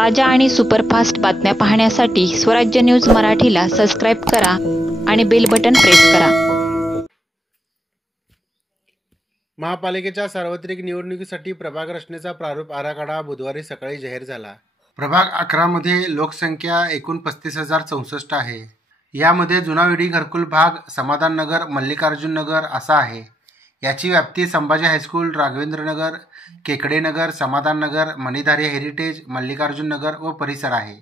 ताज्या आणि सुपरफास्ट बातम्या पाहण्यासाठी स्वराज्य न्यूज मराठीला सबस्क्राईब करा आणि बेल बटन प्रेस करा। महापालिकेच्या सार्वत्रिक निवडणुकीसाठी प्रभाग रचनेचा प्रारूप आराखडा बुधवारी सकाळी जाहीर झाला। प्रभाग 11 मध्ये लोकसंख्या एकूण 35,064 आहे। यामध्ये जुना विडी घरकुल भाग समाधान नगर, मल्लिकार्जुन नगर असा आहे। याची व्याप्ती संभाजी हायस्कूल, राघवेंद्र नगर, केकडे नगर, समाधान नगर, मणिधारी हेरिटेज, मल्लिकार्जुन नगर व परिसर आहे।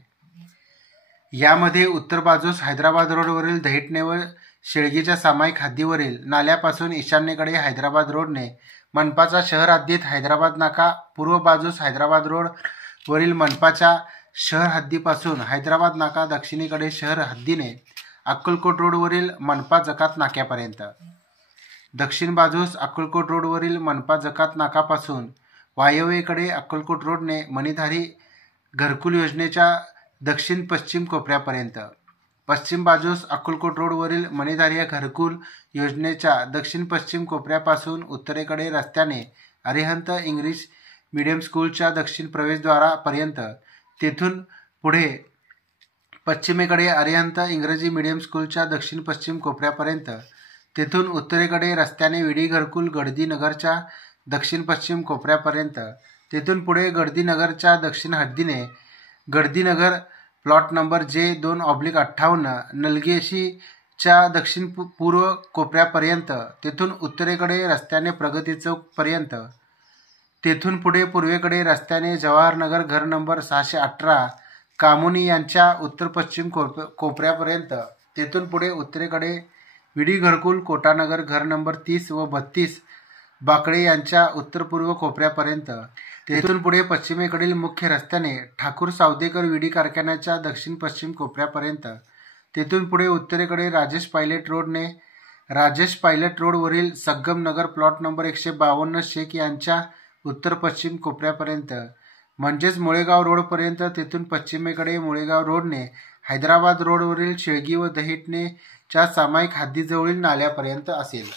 यामध्ये उत्तर बाजूस हैदराबाद रोडवरील दहिटणे व शेळगीच्या सामायिक हद्दीवरील नाल्यापासून ईशान्येकडे हैदराबाद रोडने मनपाचा शहर हद्दीत हैदराबाद नाका, पूर्व बाजूस हैदराबाद रोड वरील मनपाच्या शहर हद्दीपासून हैदराबाद नाका, दक्षिणेकडे शहर हद्दीने अक्कलकोट रोडवरील मनपा जकात नाक्यापर्यंत, दक्षिण बाजूस अक्कलकोट रोडवरील मनपा जकात नाकापासून वायव्येकडे अक्कलकोट रोडने मणिधारी घरकुल योजनेच्या दक्षिण पश्चिम कोपऱ्यापर्यंत, पश्चिम बाजूस अक्कलकोट रोडवरील मणिधारी घरकुल योजनेच्या दक्षिण पश्चिम कोपऱ्यापासून उत्तरेकडे रस्त्याने अरिहंत इंग्लिश मीडियम स्कूलच्या दक्षिण प्रवेशद्वारापर्यंत, तेथून पुढे पश्चिमेकडे अरिहंत इंग्रजी मीडियम स्कूलच्या दक्षिण पश्चिम कोपऱ्यापर्यंत, तेथून उत्तरेकडे रस्त्याने विडी घरकुल गडदी नगरच्या दक्षिण पश्चिम कोपऱ्यापर्यंत, तेथून पुढे गडदी नगरच्या दक्षिण हद्दीने गडदी नगर प्लॉट नंबर J2/58 नलगेशीच्या दक्षिण पूर्व कोपऱ्यापर्यंत, तेथून उत्तरेकडे रस्त्याने प्रगती चौक पर्यंत, तेथून पुढे पूर्वेकडे रस्त्याने जवाहरनगर घर नंबर 618 कामोनी यांच्या उत्तर पश्चिम कोपऱ्यापर्यंत, तेथून पुढे उत्तरेकडे विडी घरकुल कोटानगर घर नंबर 30 व 32 बाकडे यांच्या उत्तर पूर्व कोपऱ्यापर्यंत, तेथून पुढे पश्चिमेकडील मुख्य रस्त्याने ठाकूर सावदेकर विडी कारखान्याच्या दक्षिण पश्चिम कोपऱ्यापर्यंत, तेथून पुढे उत्तरेकडे राजेश पायलट रोडवरील सग्गम नगर प्लॉट नंबर 152 शेख यांच्या उत्तर पश्चिम कोपऱ्यापर्यंत, म्हणजेच मुळेगाव रोडपर्यंत, तेथून पश्चिमेकडे मुळेगाव रोडने हैदराबाद रोडवरील शेळगी व दहिटणेच्या सामायिक हद्दीजवळील नाल्यापर्यंत असेल।